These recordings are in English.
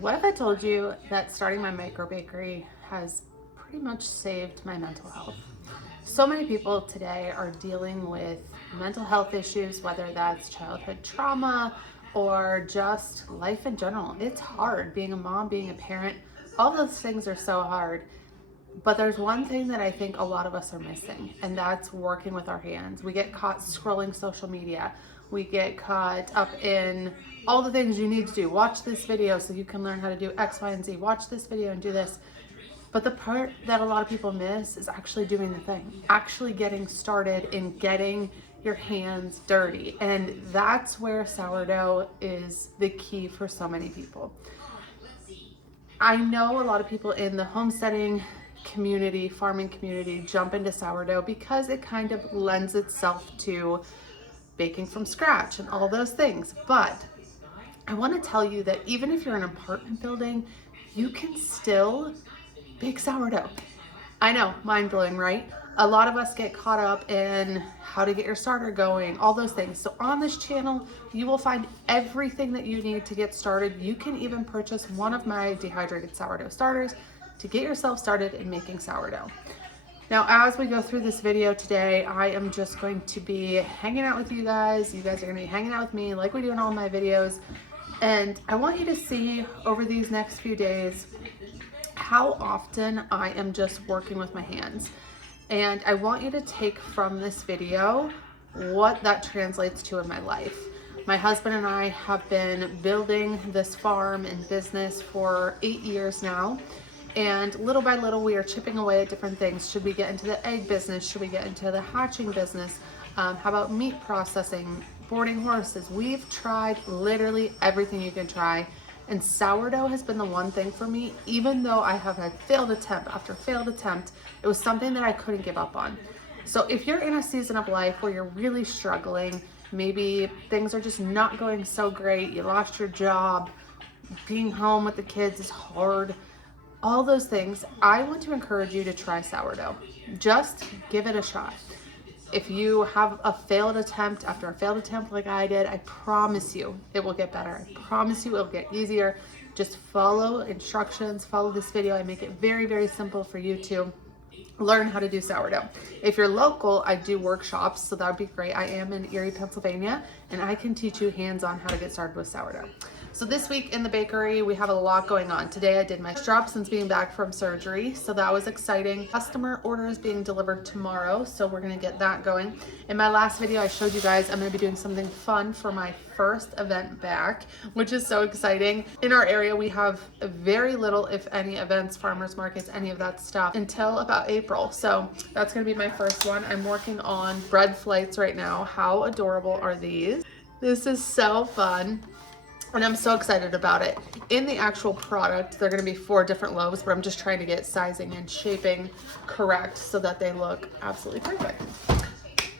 What if I told you that starting my microbakery has pretty much saved my mental health? So many people today are dealing with mental health issues, whether that's childhood trauma or just life in general. It's hard being a mom, being a parent. All those things are so hard. But there's one thing that I think a lot of us are missing, and that's working with our hands. We get caught scrolling social media. We get caught up in all the things you need to do. Watch this video so you can learn how to do X, Y, and Z. Watch this video and do this. But the part that a lot of people miss is actually doing the thing, actually getting started in getting your hands dirty. And that's where sourdough is the key for so many people. I know a lot of people in the homesteading community, farming community, jump into sourdough because it kind of lends itself to baking from scratch and all those things. But I want to tell you that even if you're in an apartment building, you can still bake sourdough. I know, mind blowing, right? A lot of us get caught up in how to get your starter going, all those things. So on this channel, you will find everything that you need to get started. You can even purchase one of my dehydrated sourdough starters to get yourself started in making sourdough. Now, as we go through this video today, I am just going to be hanging out with you guys. You guys are gonna be hanging out with me like we do in all my videos. And I want you to see over these next few days how often I am just working with my hands. And I want you to take from this video what that translates to in my life. My husband and I have been building this farm and business for 8 years now. And little by little, we are chipping away at different things. Should we get into the egg business? Should we get into the hatching business? How about meat processing, boarding horses? We've tried literally everything you can try. And sourdough has been the one thing for me, even though I have had failed attempt after failed attempt, it was something that I couldn't give up on. So if you're in a season of life where you're really struggling, maybe things are just not going so great, you lost your job, being home with the kids is hard, all those things, I want to encourage you to try sourdough. Just give it a shot. If you have a failed attempt after a failed attempt like I did, I promise you it will get better. I promise you it'll get easier. Just follow instructions, follow this video. I make it very, very simple for you to learn how to do sourdough. If you're local, I do workshops, so that would be great. I am in Erie, Pennsylvania, and I can teach you hands-on how to get started with sourdough. So this week in the bakery, we have a lot going on. Today I did my drop since being back from surgery, so that was exciting. Customer order is being delivered tomorrow, so we're gonna get that going. In my last video, I showed you guys I'm gonna be doing something fun for my first event back, which is so exciting. In our area, we have very little, if any, events, farmers markets, any of that stuff until about April. So that's gonna be my first one. I'm working on bread flights right now. How adorable are these? This is so fun. And I'm so excited about it. In the actual product, they're gonna be 4 different loaves, but I'm just trying to get sizing and shaping correct so that they look absolutely perfect.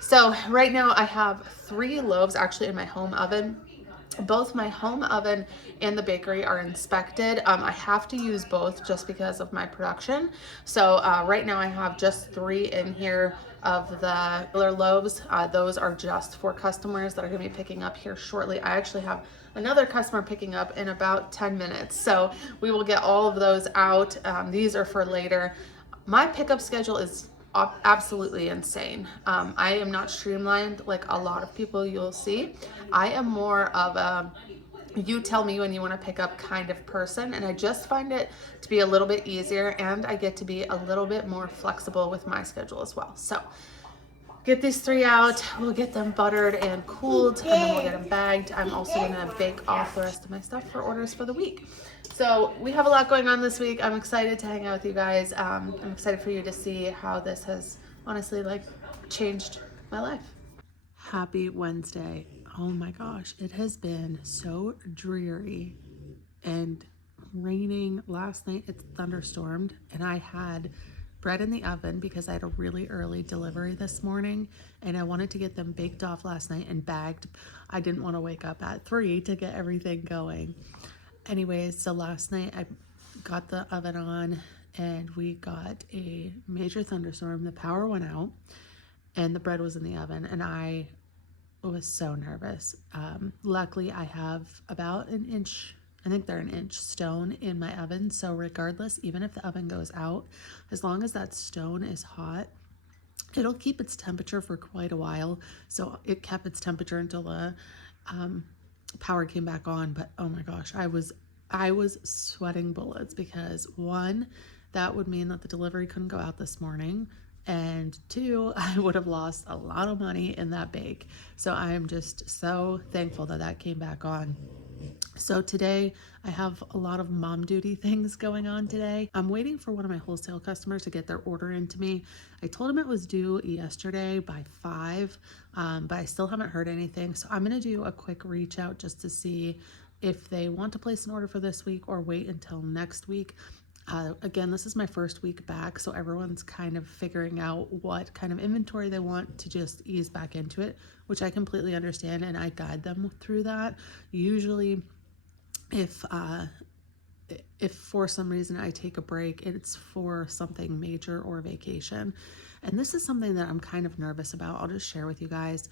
So right now I have 3 loaves actually in my home oven. Both my home oven and the bakery are inspected. I have to use both just because of my production. So right now I have just 3 in here of the regular loaves. Those are just for customers that are gonna be picking up here shortly. I actually have another customer picking up in about 10 minutes. So we will get all of those out. These are for later. My pickup schedule is absolutely insane. I am not streamlined like a lot of people you'll see. I am more of a you tell me when you want to pick up kind of person, and I just find it to be a little bit easier, and I get to be a little bit more flexible with my schedule as well. So get these 3 out, we'll get them buttered and cooled, and then we'll get them bagged. I'm also gonna bake off the rest of my stuff for orders for the week. So we have a lot going on this week. I'm excited to hang out with you guys. I'm excited for you to see how this has honestly like changed my life. Happy Wednesday. Oh my gosh, it has been so dreary and raining. Last night it thunderstormed, and I had bread in the oven because I had a really early delivery this morning, and I wanted to get them baked off last night and bagged. I didn't want to wake up at 3 to get everything going. Anyways, so last night I got the oven on and we got a major thunderstorm. The power went out and the bread was in the oven, and I was so nervous. Luckily I have about 1 inch I think they're 1-inch stone in my oven. So regardless, even if the oven goes out, as long as that stone is hot, it'll keep its temperature for quite a while. So it kept its temperature until the power came back on. But oh my gosh, I was sweating bullets because 1, that would mean that the delivery couldn't go out this morning, and 2, I would have lost a lot of money in that bake. So I am just so thankful that that came back on. So today I have a lot of mom duty things going on today. I'm waiting for one of my wholesale customers to get their order into me. I told him it was due yesterday by 5, but I still haven't heard anything. So I'm going to do a quick reach out just to see if they want to place an order for this week or wait until next week. Again, this is my first week back, so everyone's kind of figuring out what kind of inventory they want to just ease back into it, which I completely understand, and I guide them through that. Usually, if for some reason I take a break, it's for something major or vacation. And this is something that I'm kind of nervous about. I'll just share with you guys.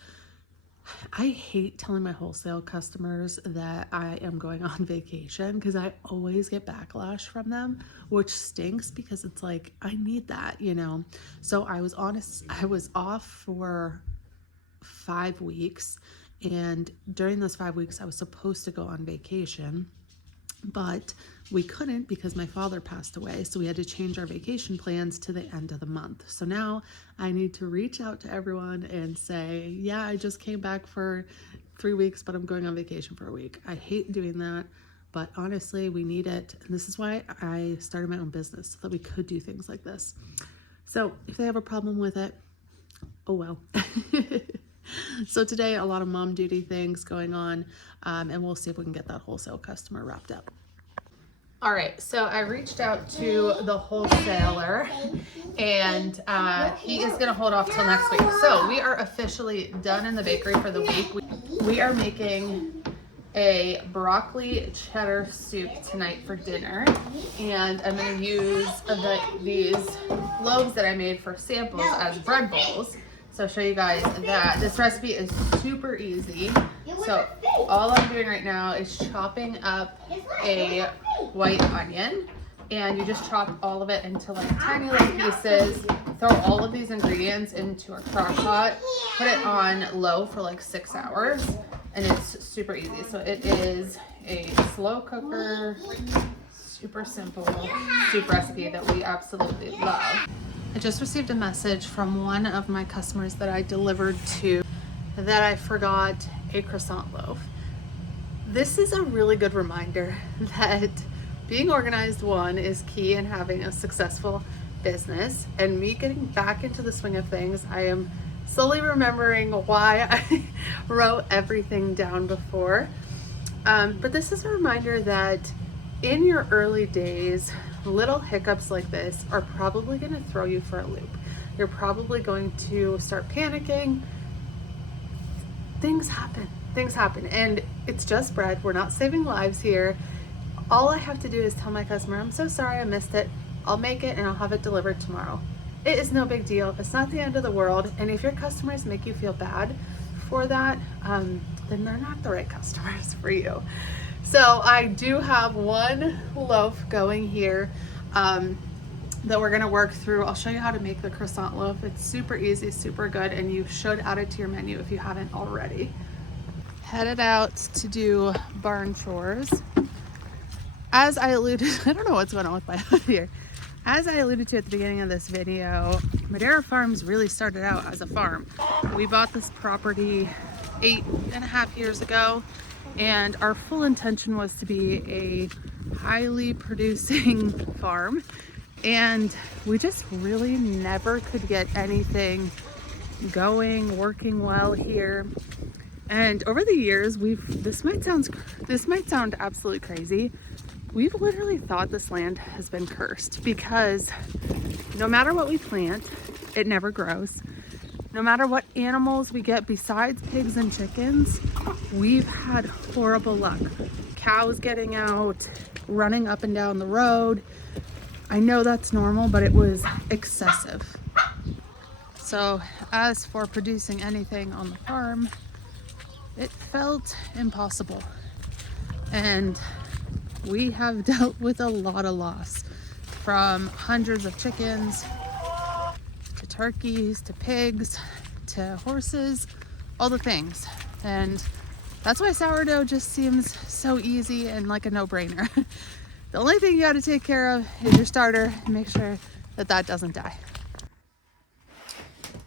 I hate telling my wholesale customers that I am going on vacation because I always get backlash from them, which stinks because it's like, I need that, you know? So I was off for 5 weeks, and during those 5 weeks I was supposed to go on vacation, but we couldn't because my father passed away. So we had to change our vacation plans to the end of the month. So now I need to reach out to everyone and say, yeah, I just came back for 3 weeks, but I'm going on vacation for a week. I hate doing that, but honestly, we need it. And this is why I started my own business, so that we could do things like this. So if they have a problem with it, oh well. So today, a lot of mom duty things going on, and we'll see if we can get that wholesale customer wrapped up. All right, so I reached out to the wholesaler, and he is gonna hold off till next week. So we are officially done in the bakery for the week. We are making a broccoli cheddar soup tonight for dinner, and I'm gonna use these loaves that I made for samples as bread bowls. So I'll show you guys that. This recipe is super easy. So all I'm doing right now is chopping up a white onion, and you just chop all of it into like tiny little pieces. Throw all of these ingredients into a crock pot, put it on low for like 6 hours, and it's super easy. So it is a slow cooker, super simple soup recipe that we absolutely love. I just received a message from one of my customers that I delivered to that I forgot a croissant loaf. This is a really good reminder that being organized, one, is key in having a successful business, and me getting back into the swing of things. I am slowly remembering why I wrote everything down before. But this is a reminder that in your early days, little hiccups like this are probably going to throw you for a loop. You're probably going to start panicking. Things happen, and it's just bread. We're not saving lives here. All I have to do is tell my customer, I'm so sorry I missed it. I'll make it and I'll have it delivered tomorrow. It is no big deal. It's not the end of the world. And if your customers make you feel bad for that, then they're not the right customers for you. So I do have one loaf going here that we're gonna work through. I'll show you how to make the croissant loaf. It's super easy, super good, and you should add it to your menu if you haven't already. Headed out to do barn chores. As I alluded, I don't know what's going on with my hood here. As I alluded to at the beginning of this video, Madera Farms really started out as a farm. We bought this property 8.5 years ago, and our full intention was to be a highly producing farm, and we just really never could get anything going, working well here. And over the years, this might sound absolutely crazy. We've literally thought this land has been cursed, because no matter what we plant, it never grows. No matter what animals we get besides pigs and chickens, we've had horrible luck. Cows getting out, running up and down the road. I know that's normal, but it was excessive. So as for producing anything on the farm, it felt impossible. And we have dealt with a lot of loss, from hundreds of chickens to turkeys to pigs to horses, all the things. And that's why sourdough just seems so easy and like a no-brainer. The only thing you got to take care of is your starter and make sure that that doesn't die.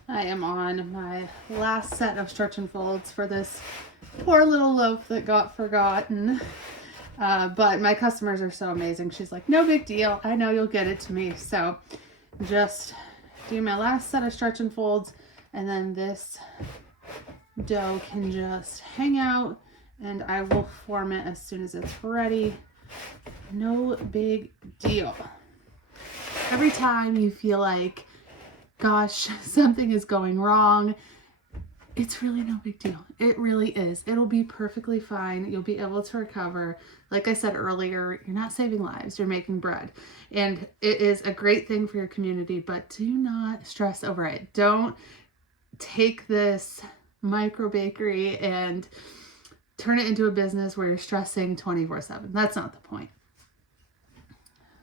I am on my last set of stretch and folds for this poor little loaf that got forgotten. But my customers are so amazing. She's like, no big deal. I know you'll get it to me. So just do my last set of stretch and folds, and then this dough can just hang out and I will form it as soon as it's ready. No big deal. Every time you feel like, gosh, something is going wrong, it's really no big deal. It really is. It'll be perfectly fine. You'll be able to recover. Like I said earlier, you're not saving lives, you're making bread. And it is a great thing for your community, but do not stress over it. Don't take this microbakery and turn it into a business where you're stressing 24/7. That's not the point.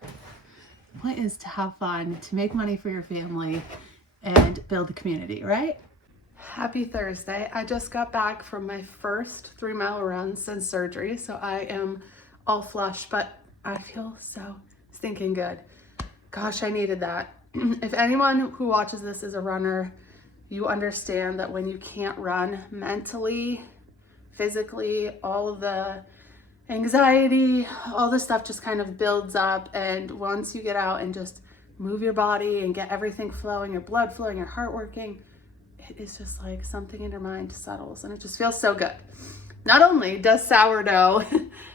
The point is to have fun, to make money for your family, and build a community, right? Happy Thursday. I just got back from my first 3-mile run since surgery, so I am all flush, but I feel so stinking good. Gosh, I needed that. If anyone who watches this is a runner, you understand that when you can't run mentally, physically, all of the anxiety, all the stuff just kind of builds up. And once you get out and just move your body and get everything flowing, your blood flowing, your heart working, it is just like something in your mind settles and it just feels so good. Not only does sourdough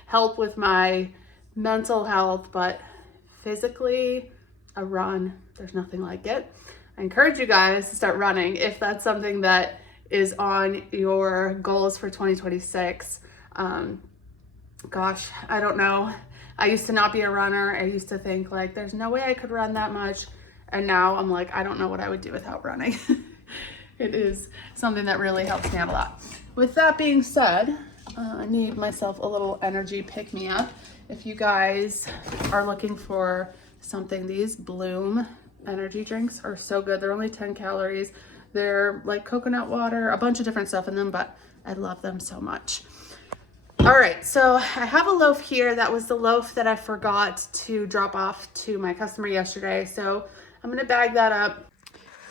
help with my mental health, but physically, a run, there's nothing like it. I encourage you guys to start running if that's something that is on your goals for 2026. Gosh, I don't know. I used to not be a runner. I used to think like, there's no way I could run that much. And now I'm like, I don't know what I would do without running. It is something that really helps me out a lot. With that being said, I need myself a little energy pick-me-up. If you guys are looking for something, these Bloom energy drinks are so good. They're only 10 calories. They're like coconut water, a bunch of different stuff in them, but I love them so much. All right, so I have a loaf here. That was the loaf that I forgot to drop off to my customer yesterday. So I'm gonna bag that up.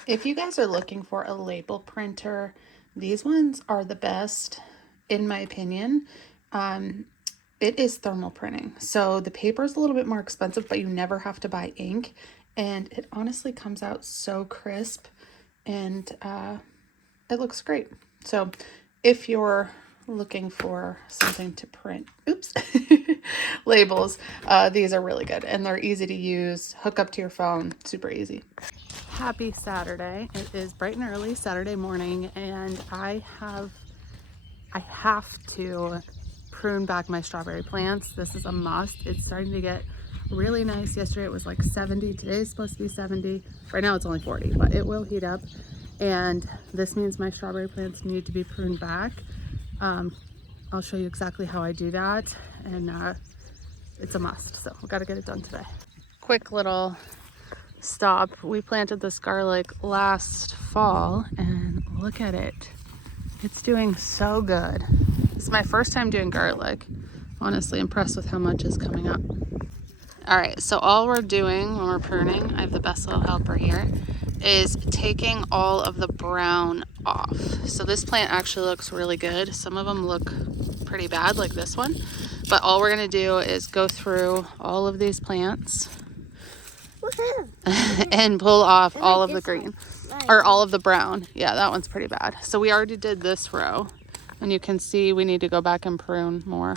If you guys are looking for a label printer, these ones are the best, in my opinion. It is thermal printing. So the paper is a little bit more expensive, but you never have to buy ink. And it honestly comes out so crisp and it looks great. So if you're looking for something to print, labels, these are really good and they're easy to use. Hook up to your phone, super easy. Happy Saturday. It is bright and early Saturday morning and I have to prune back my strawberry plants. This is a must. It's starting to get really nice. Yesterday it was like 70. Today is supposed to be 70. Right now it's only 40, but it will heat up. And this means my strawberry plants need to be pruned back. I'll show you exactly how I do that. And it's a must. So we've got to get it done today. Quick little stop. We planted this garlic last fall and look at it. It's doing so good. This is my first time doing garlic. Honestly impressed with how much is coming up. All right, so all we're doing when we're pruning, I have the best little helper here, is taking all of the brown off. So this plant actually looks really good. Some of them look pretty bad, like this one. But all we're gonna do is go through all of these plants and pull off all of the green, or all of the brown. Yeah, that one's pretty bad. So we already did this row, and you can see we need to go back and prune more.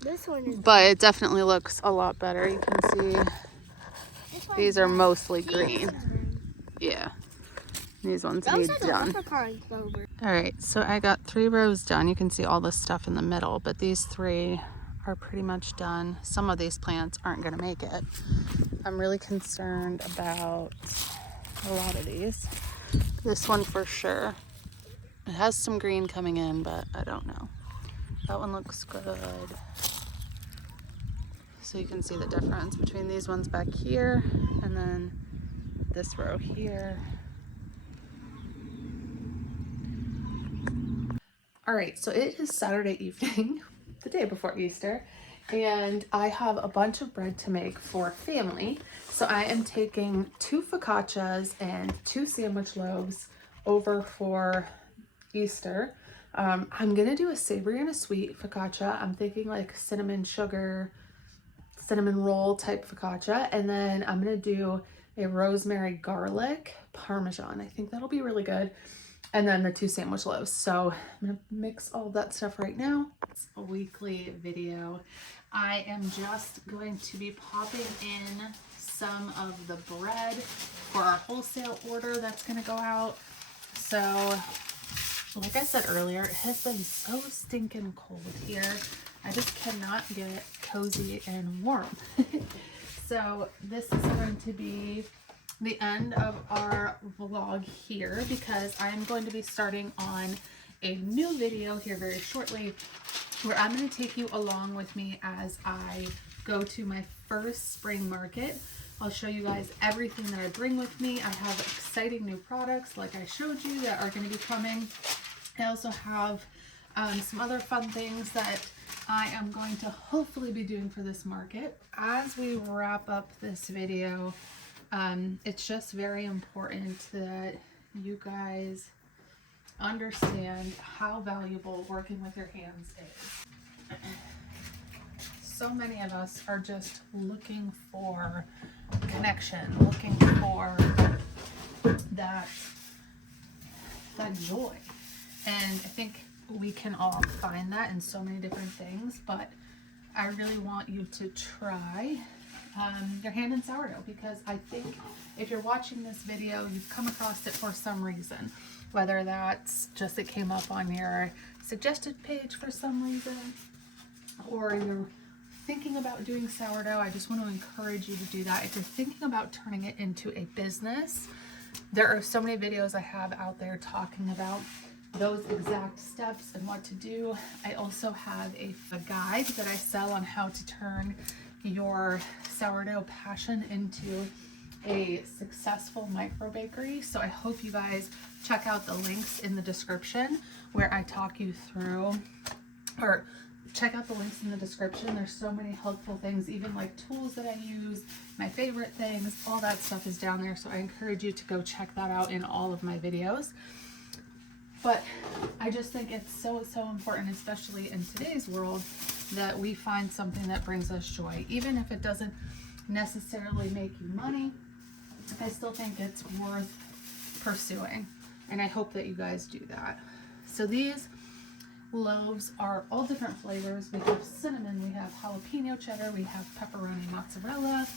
This one is, but it definitely looks a lot better. You can see these are mostly green. Yeah, these ones need done. All right, so I got 3 rows done. You can see all this stuff in the middle, but these 3 are pretty much done. Some of these plants aren't gonna make it. I'm really concerned about a lot of these. This one for sure. It has some green coming in, but I don't know. That one looks good. so you can see the difference between these ones back here and then this row here. All right, so it is Saturday evening, the day before Easter, and I have a bunch of bread to make for family. So I am taking 2 focaccias and 2 sandwich loaves over for Easter. I'm gonna do a savory and a sweet focaccia. I'm thinking like cinnamon sugar, cinnamon roll type focaccia, and then I'm gonna do a rosemary garlic parmesan. I think that'll be really good. And then the 2 sandwich loaves. So I'm gonna mix all of that stuff right now. It's a weekly video. I am just going to be popping in some of the bread for our wholesale order that's gonna go out. So like I said earlier, it has been so stinking cold here. I just cannot get cozy and warm. So this is going to be the end of our vlog here, because I am going to be starting on a new video here very shortly, where I'm going to take you along with me as I go to my first spring market. I'll show you guys everything that I bring with me. I have exciting new products like I showed you that are going to be coming. I also have some other fun things that I am going to hopefully be doing for this market. As we wrap up this video, it's just very important that you guys understand how valuable working with your hands is. So many of us are just looking for connection, looking for that joy. And I think we can all find that in so many different things, but I really want you to try your hand in sourdough, because I think if you're watching this video, you've come across it for some reason, whether that's just it came up on your suggested page for some reason, or you're thinking about doing sourdough. I just want to encourage you to do that. If you're thinking about turning it into a business, there are so many videos I have out there talking about those exact steps and what to do. I also have a guide that I sell on how to turn your sourdough passion into a successful microbakery. So I hope you guys check out the links in the description where I talk you through, or check out the links in the description. There's so many helpful things, even like tools that I use, my favorite things, all that stuff is down there. So I encourage you to go check that out in all of my videos. But I just think it's so important, especially in today's world, that we find something that brings us joy. Even if it doesn't necessarily make you money, I still think it's worth pursuing. And I hope that you guys do that. So these loaves are all different flavors. We have cinnamon, we have jalapeno cheddar, we have pepperoni mozzarella,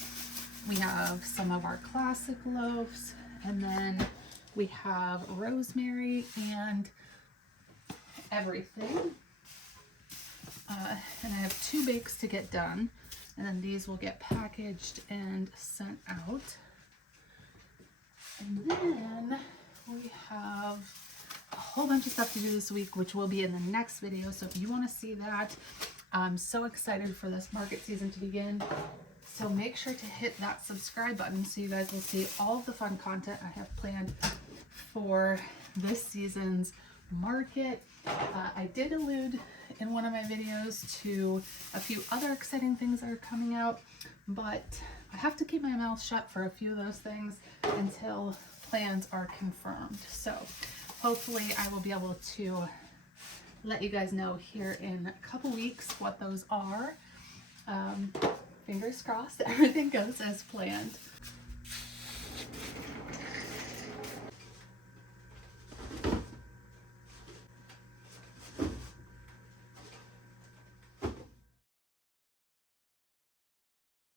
we have some of our classic loaves, and then we have rosemary and everything. And I have 2 bakes to get done, and then these will get packaged and sent out. And then we have a whole bunch of stuff to do this week, which will be in the next video. So if you want to see that, I'm so excited for this market season to begin. So make sure to hit that subscribe button so you guys will see all of the fun content I have planned for this season's market. I did allude in one of my videos to a few other exciting things that are coming out, but I have to keep my mouth shut for a few of those things until plans are confirmed. So hopefully I will be able to let you guys know here in a couple weeks what those are. Fingers crossed everything goes as planned.